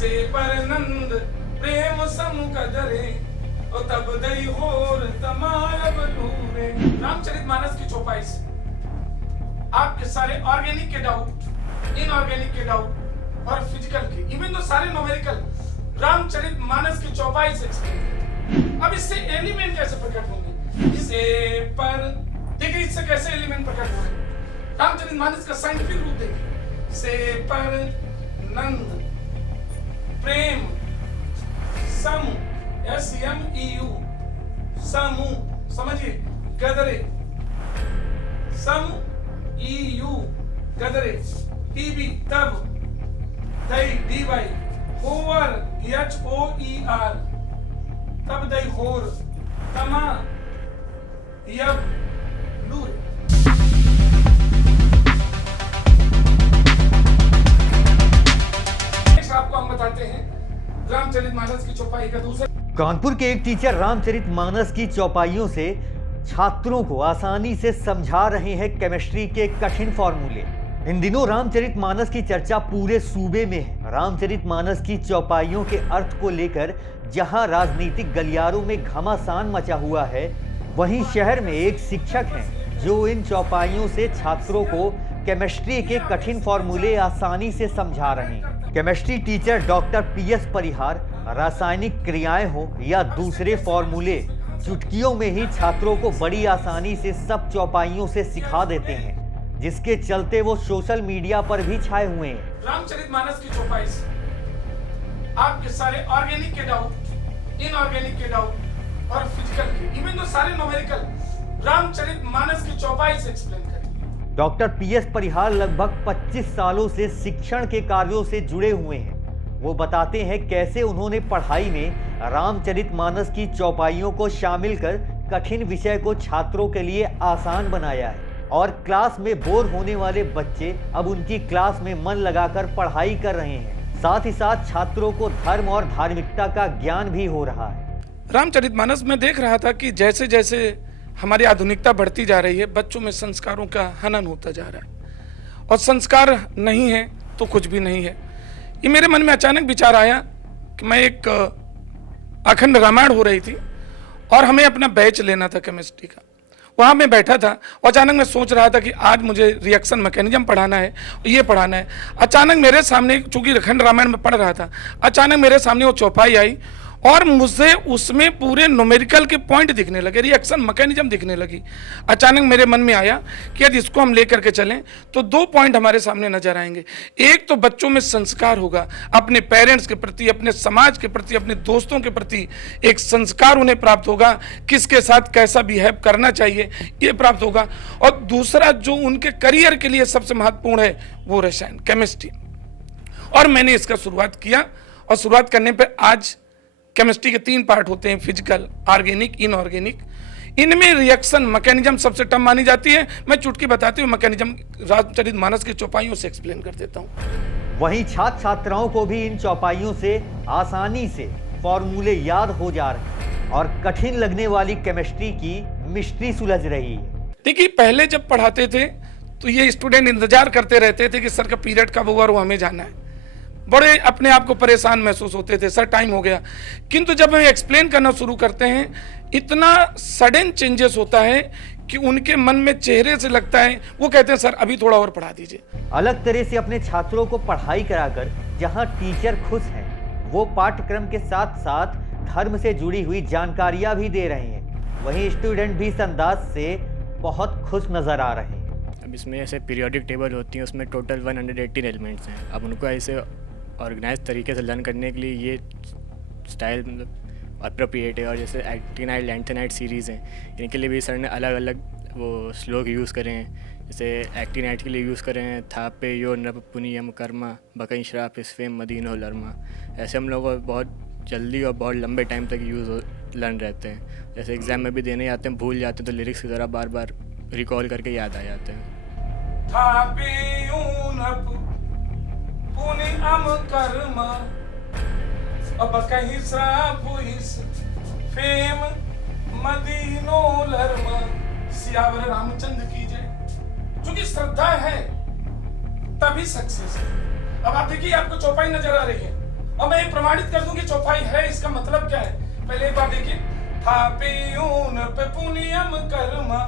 से पर नंद प्रेम सम कदरे और तब दई होर तमार बलूरे। रामचरितमानस की चौपाई से आपके सारे ऑर्गेनिक के डाउट, इनऑर्गेनिक के डाउट और फिजिकल के, इवन तो सारे न्यूमेरिकल रामचरितमानस की चौपाई से एक्सप्लेन। अब इससे एलिमेंट कैसे प्रकट होंगे? इसे पर देखिए, इससे कैसे एलिमेंट प्रकट होंगे? रामचरितमानस का साइंटिफिक रूप देखिए। से पर नंद प्रेम सम SMEU समूह, समझिए, गदरे सम EU गदरे, TB तब, दई DY होवर HOER तब दई होर तमा यब लूर। आपको हम बताते हैं रामचरितमानस की चौपाई का दूसरा। कानपुर के एक टीचर रामचरितमानस की चौपाइयों से छात्रों को आसानी से समझा रहे हैं केमिस्ट्री के कठिन फॉर्मूले। इन दिनों रामचरितमानस की चर्चा पूरे सूबे में है। रामचरितमानस की चौपाइयों के अर्थ को लेकर जहां राजनीतिक गलियारों में घमासान मचा हुआ है, वहीं शहर में एक शिक्षक हैं जो इन चौपाइयों से छात्रों को केमिस्ट्री के कठिन फॉर्मूले आसानी से समझा रहे हैं। केमिस्ट्री टीचर डॉक्टर PS परिहार रासायनिक क्रियाएं हो या दूसरे फॉर्मूले चुटकियों में ही छात्रों को बड़ी आसानी से सब चौपाइयों से सिखा देते हैं, जिसके चलते वो सोशल मीडिया पर भी छाए हुए हैं। रामचरितमानस की चौपाई से आपके सारे ऑर्गेनिक के डाउट, इनऑर्गेनिक के डाउट और फिजिकल के, इवन तो सारे न्यूमेरिकल रामचरितमानस की चौपाई से एक्सप्लेन करें। डॉक्टर PS परिहार लगभग 25 सालों से शिक्षण के कार्यों से जुड़े हुए हैं। वो बताते हैं कैसे उन्होंने पढ़ाई में रामचरितमानस की चौपाइयों को शामिल कर कठिन विषय को छात्रों के लिए आसान बनाया है, और क्लास में बोर होने वाले बच्चे अब उनकी क्लास में मन लगाकर पढ़ाई कर रहे हैं। साथ ही साथ छात्रों को धर्म और धार्मिकता का ज्ञान भी हो रहा है। रामचरितमानस में देख रहा था कि जैसे जैसे हमारी आधुनिकता बढ़ती जा रही है, बच्चों में संस्कारों का हनन होता जा रहा है, और संस्कार नहीं है तो कुछ भी नहीं है। ये मेरे मन में अचानक विचार आया कि मैं एक अखंड रामायण हो रही थी और हमें अपना बैच लेना था केमिस्ट्री का। वहाँ मैं बैठा था और अचानक मैं सोच रहा था कि आज मुझे रिएक्शन मैकेनिज्म पढ़ाना है, ये पढ़ाना है। अचानक मेरे सामने, चूंकि अखंड रामायण में पढ़ रहा था, अचानक मेरे सामने वो चौपाई आई और मुझे उसमें पूरे न्यूमेरिकल के पॉइंट दिखने लगे, रिएक्शन मैकेनिज्म दिखने लगी। अचानक मेरे मन में आया कि यदि इसको हम लेकर के चलें तो 2 पॉइंट हमारे सामने नजर आएंगे। एक तो बच्चों में संस्कार होगा, अपने पेरेंट्स के प्रति, अपने समाज के प्रति, अपने दोस्तों के प्रति एक संस्कार उन्हें प्राप्त होगा, किसके साथ कैसा बिहेव करना चाहिए ये प्राप्त होगा। और दूसरा जो उनके करियर के लिए सबसे महत्वपूर्ण है वो रसायन, केमिस्ट्री। और मैंने इसका शुरुआत किया, और शुरुआत करने पर आज केमिस्ट्री के 3 पार्ट होते हैं, फिजिकल, ऑर्गेनिक, इनऑर्गेनिक। इनमें रिएक्शन मैकेनिज्म सबसे टफ मानी जाती है। मैं चुटकी बताते हुए मैकेनिज्म रामचरितमानस की चौपाइयों से एक्सप्लेन कर देता हूँ। वहीं छात्र छात्राओं को भी इन चौपाइयों से आसानी से फॉर्मूले याद हो जा रहे हैं और कठिन लगने वाली केमिस्ट्री की मिस्ट्री सुलझ रही है। देखिए, पहले जब पढ़ाते थे तो ये स्टूडेंट इंतजार करते रहते थे कि सर का पीरियड कब होगा और वो हमें जाना है। बड़े अपने आप को परेशान महसूस होते थे, सर टाइम हो गया। किंतु जब हम एक्सप्लेन करना शुरू करते हैं, इतना सडन चेंजेस होता है कि उनके मन में चेहरे से लगता है, वो कहते हैं सर अभी थोड़ा और पढ़ा दीजिए। अलग तरह से अपने छात्रों को पढ़ाई कराकर जहां टीचर खुश हैं, वो पाठ्यक्रम के साथ साथ धर्म से जुड़ी हुई जानकारियां भी दे रहे हैं। वहीं स्टूडेंट भी इस अंदाज से बहुत खुश नजर आ रहे हैं। अब इसमें ऐसे पीरियोडिक टेबल होती है, उसमें टोटल 118 एलिमेंट्स हैं। अब उनको ऐसे ऑर्गेनाइज तरीके से लर्न करने के लिए ये स्टाइल मतलब अप्रोप्रिएट है। और जैसे एक्टिनाइट, लैंथेनाइट सीरीज़ हैं, इनके लिए भी सर ने अलग अलग वो श्लोक यूज़ करे हैं। जैसे एक्टिनाइट के लिए यूज़ करे हैं, थापे यो नभ पुनियम कर्मा बकई श्राप स्वेम मदीनो लर्मा। ऐसे हम लोग बहुत जल्दी और बहुत लंबे टाइम तक लर्न रहते हैं। जैसे एग्ज़ाम में भी देने आते हैं, भूल जाते हैं तो लिरिक्स की तरह बार बार रिकॉल करके याद आ जाते हैं। पुनियम कर्म अब कहीं श्राप फेम मदीनो लर्मा। सियावर रामचंद्र की जय। क्योंकि श्रद्धा है तभी सक्सेस है। अब आप देखिए, आपको चौपाई नजर आ रही है और मैं ये प्रमाणित कर दूं कि चौपाई है, इसका मतलब क्या है। पहले एक बार देखिए, था पियून पे पुनियम कर्मा